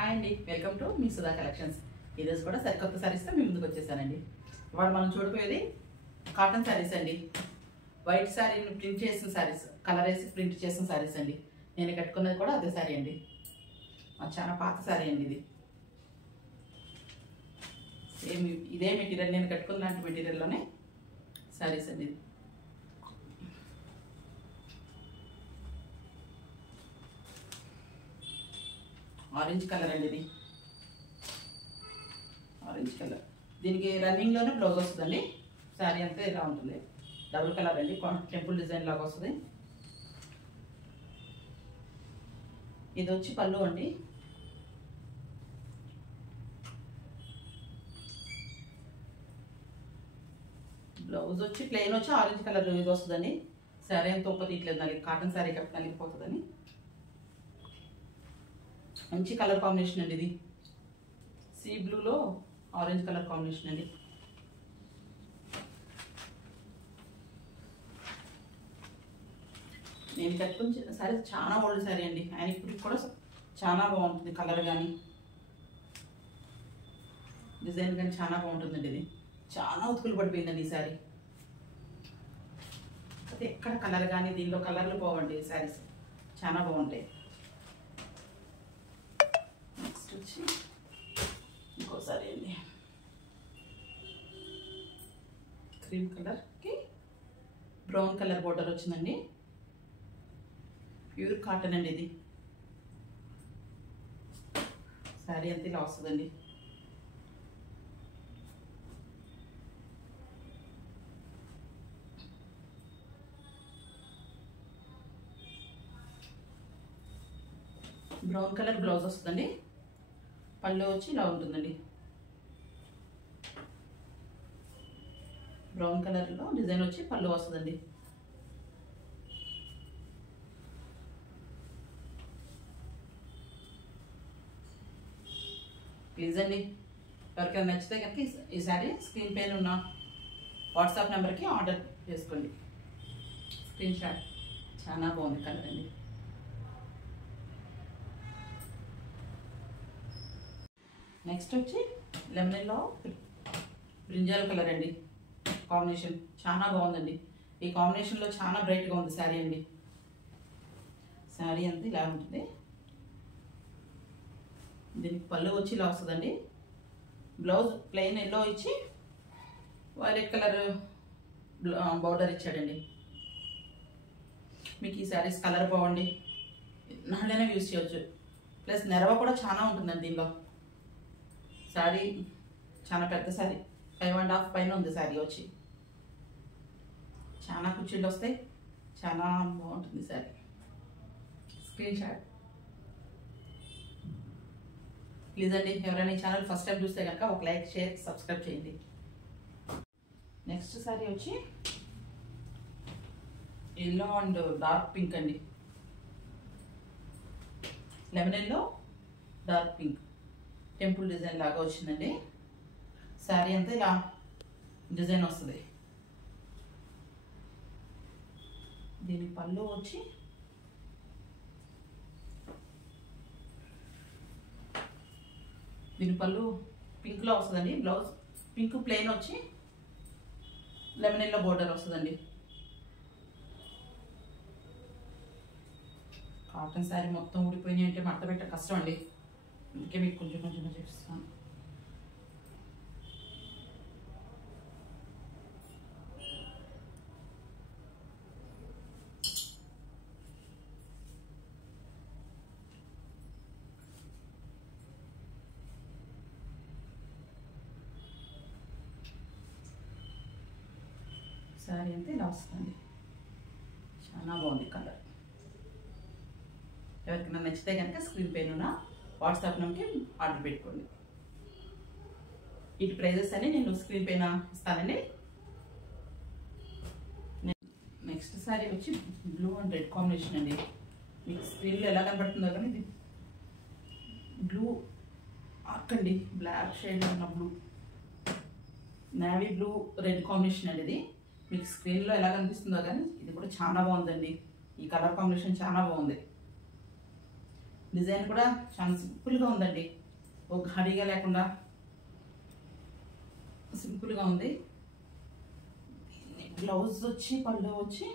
Hi అండి, welcome to me Sudha collections. ఈరోజు కూడా సరికొత్త శారీస్తో మీ ముందుకు వచ్చేసానండి. ఇవాళ మనం చూడపోయేది కాటన్ శారీస్ అండి. వైట్ శారీని ప్రింట్ చేసిన శారీస్, కలర్ వేసి ప్రింట్ చేసిన శారీస్ అండి. నేను కట్టుకున్నది కూడా అదే శారీ అండి. చాలా పాత శారీ అండి ఇది. సేమ్ ఇదే మెటీరియల్, నేను కట్టుకున్న లాంటి మెటీరియల్లోనే శారీస్ అండి ఇది. ఆరెంజ్ కలర్ అండి ఇది. ఆరెంజ్ కలర్, దీనికి రన్నింగ్లోనే బ్లౌజ్ వస్తుందండి. శారీ అంతా ఇలా ఉంటుంది. డబుల్ కలర్ అండి, టెంపుల్ డిజైన్ లాగా వస్తుంది. ఇది వచ్చి పళ్ళు అండి. బ్లౌజ్ వచ్చి ప్లెయిన్ వచ్చి ఆరెంజ్ కలర్ ఇది వస్తుందండి. శారీ అంతా ఒప్ప తీయట్లేదు, నలిగి కాటన్ శారీ కట్టి నలిగిపోతుందని. మంచి కలర్ కాంబినేషన్ అండి ఇది. సీ బ్లూలో ఆరెంజ్ కలర్ కాంబినేషన్ అండి. నేను కట్టుకుని శారీ చాలా ఓల్డ్ శారీ అండి. ఆయన ఇప్పటికి కూడా చాలా బాగుంటుంది. కలర్ కానీ డిజైన్ కానీ చాలా బాగుంటుందండి. ఇది చాలా ఉతుకులు పడిపోయిందండి ఈ శారీ. అయితే ఎక్కడ కలర్ కానీ దీనిలో కలర్లు పోవండి. ఈ శారీస్ చాలా బాగుంటాయి. నెక్స్ట్ వచ్చి ఇంకోసారి అండి, క్రీమ్ కలర్కి బ్రౌన్ కలర్ బోర్డర్ వచ్చిందండి. ప్యూర్ కాటన్ అండి ఇది. శారీ అంతా ఇలా వస్తుందండి. బ్రౌన్ కలర్ బ్లౌజ్ వస్తుందండి. పళ్ళు వచ్చి ఇలా ఉంటుందండి. బ్రౌన్ కలర్లో డిజైన్ వచ్చి పళ్ళు వస్తుందండి. ప్లీజ్ అండి, ఎవరికైనా నచ్చితే కనుక ఈ శారీ స్క్రీన్ పైన ఉన్న వాట్సాప్ నెంబర్కి ఆర్డర్ చేసుకోండి. Screen shot. చాలా బాగుంది కలర్ అండి. నెక్స్ట్ వచ్చి లెమన్లో బ్రింజాల్ కలర్ అండి. కాంబినేషన్ చాలా బాగుందండి. ఈ కాంబినేషన్లో చాలా బ్రైట్గా ఉంది శారీ అండి. శారీ అంతా ఇలా ఉంటుంది. దీనికి పళ్ళు వచ్చి ఇలా వస్తుందండి. బ్లౌజ్ ప్లెయిన్ ఎల్లో ఇచ్చి వైలెట్ కలర్ బౌర్డర్ ఇచ్చాడండి. మీకు ఈ శారీస్ కలర్ బాగుండి నాళ్ళైనా యూజ్ చేయవచ్చు. ప్లస్ నెరవ కూడా చాలా ఉంటుందండి దీనిలో. శారీ చాలా పెద్ద శారీ, 5.5 పైన ఉంది శారీ వచ్చి. చాలా కుర్చీలు వస్తాయి, చాలా బాగుంటుంది శారీ. Screen shot. ప్లీజ్ అండి, ఎవరైనా ఈ ఛానల్ ఫస్ట్ టైం చూస్తే కనుక ఒక లైక్, షేర్, సబ్స్క్రైబ్ చేయండి. నెక్స్ట్ శారీ వచ్చి ఎల్లో అండ్ డార్క్ పింక్ అండి. Lemon yellow, dark pink, temple design లాగా వచ్చిందండి. శారీ అంతా ఇలా డిజైన్ వస్తుంది. దీని పళ్ళు వచ్చి పింక్లో వస్తుందండి. బ్లౌజ్ పింక్ ప్లెయిన్ వచ్చి లెమన్ ఎల్లో బోర్డర్ వస్తుందండి. కాటన్ శారీ మొత్తం ఊడిపోయినాయి అంటే మడత పెట్ట కష్టం అండి. అందుకే మీకు కొంచెం కొంచెం చూపిస్తాను. శారీ అంతా ఇలా వస్తుంది. చాలా బాగుంది కలర్. ఎవరికైనా నచ్చితే కనుక స్క్రీన్ పైన ఉన్న వాట్సాప్ నెంబర్కి ఆర్డర్ పెట్టుకోండి. వీటి ప్రైజెస్ అన్ని నేను స్క్రీన్ పైన ఇస్తానండి. నెక్స్ట్ శారీ వచ్చి బ్లూ అండ్ రెడ్ కాంబినేషన్ అండి. మీకు స్క్రీన్లో ఎలా కనబడుతుందో కానీ ఇది బ్లూ ఆర్క్ అండి. బ్లాక్ షేడ్ ఉన్న blue, navy blue red combination అండి. ఇది మీకు స్క్రీన్లో ఎలా కనిపిస్తుందో కానీ ఇది కూడా చాలా బాగుందండి. ఈ కలర్ కాంబినేషన్ చాలా బాగుంది. డిజైన్ కూడా చాలా సింపుల్గా ఉందండి, ఒక హడిగా లేకుండా సింపుల్గా ఉంది. బ్లౌజ్ వచ్చి పళ్ళు వచ్చి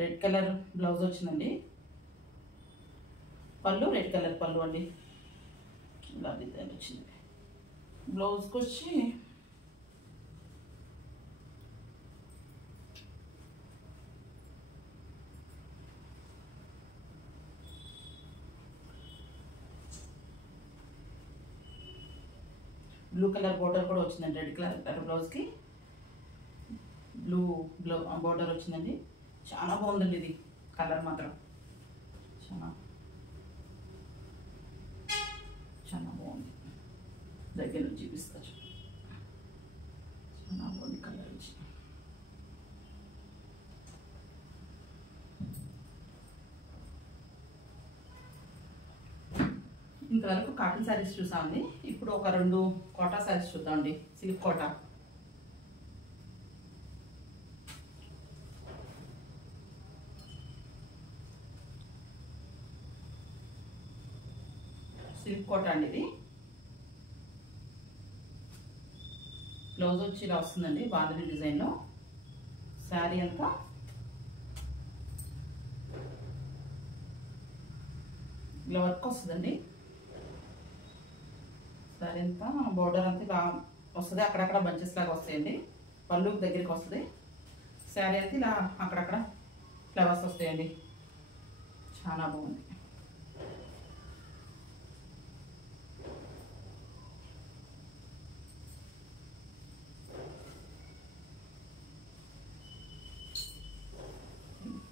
రెడ్ కలర్ బ్లౌజ్ వచ్చిందండి, పళ్ళు రెడ్ కలర్ పళ్ళు అండి. ఇలా డిజైన్ వచ్చింది. బ్లౌజ్కి వచ్చి బ్లూ కలర్ బోర్డర్ కూడా వచ్చిందండి. రెడ్ కలర్ బ్లౌజ్కి బ్లూ బోర్డర్ వచ్చిందండి. చాలా బాగుందండి ఇది కలర్ మాత్రం చాలా చాలా బాగుంది. దగ్గర నుంచి చూపిస్తాను. చాలా బాగుంది కలర్ వచ్చి. ఇంతవరకు కాటన్ శారీస్ చూసామండి. ఇప్పుడు ఒక 2 కోటా శారీస్ చూద్దామండి. Silk quota. సిల్క్ కోటా అండి ఇది. బ్లౌజ్ వచ్చి ఇలా వస్తుందండి బాంధని డిజైన్లో. శారీ అంతా ఇలా వర్క్ వస్తుందండి. శారీ అంతా బోర్డర్ అంతా ఇలా వస్తుంది, అక్కడక్కడ బంచెస్ లాగా వస్తాయండి. పళ్ళు దగ్గరికి వస్తుంది. శారీ అంతా ఇలా అక్కడక్కడ ఫ్లవర్స్ వస్తాయండి. చాలా బాగుంది.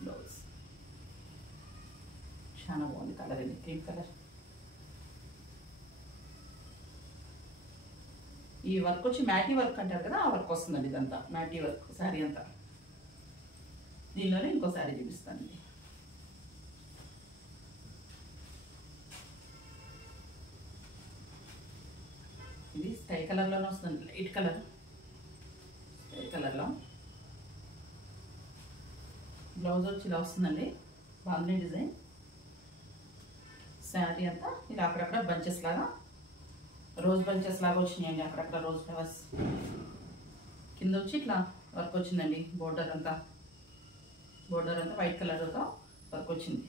బ్లౌజ్ చాలా బాగుంది కలర్ ఇది, క్రీమ్ కలర్. ఈ వర్క్ వచ్చి మ్యాటీ వర్క్ అంటారు కదా, ఆ వర్క్ వస్తుందండి. ఇదంతా మ్యాటీ వర్క్ శారీ అంతా. దీనిలోనే ఇంకో శారీ చూపిస్తానండి. ఇది స్కై కలర్లోనే వస్తుంది, లైట్ కలర్ స్కై కలర్లో. బ్లౌజ్ వచ్చి ఇలా వస్తుందండి బాంధని డిజైన్. శారీ అంతా ఇలా అక్కడక్కడ బంచెస్ లాగా, రోజ్ బంచెస్ లాగా వచ్చినాయండి అక్కడక్కడ రోజ్ ఫ్లవర్స్. కింద వచ్చి ఇట్లా వర్క్ వచ్చిందండి. బోర్డర్ అంతా వైట్ కలర్తో వర్క్ వచ్చింది.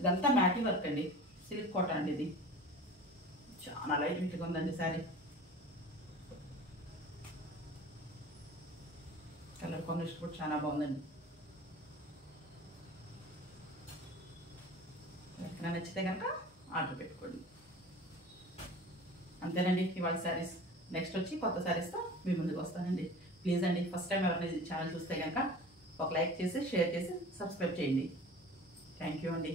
ఇదంతా మ్యాటీ వర్క్ అండి, సిల్క్ కోటా అండి ఇది. చాలా లైట్ వెయిట్గా ఉందండి శారీ. కలర్ కాంబినేషన్ కూడా చాలా బాగుందండి. ఎవరికైనా నచ్చితే కనుక ఆర్డర్ పెట్టుకోండి. అంతేనండి ఇవాళ శారీస్. నెక్స్ట్ వచ్చి కొత్త శారీస్తో మీ ముందుకు వస్తానండి. ప్లీజ్ అండి, ఫస్ట్ టైం ఎవరైనా ఛానల్ చూస్తే కనుక ఒక లైక్ చేసి, షేర్ చేసి, సబ్స్క్రైబ్ చేయండి. థ్యాంక్ యూ అండి.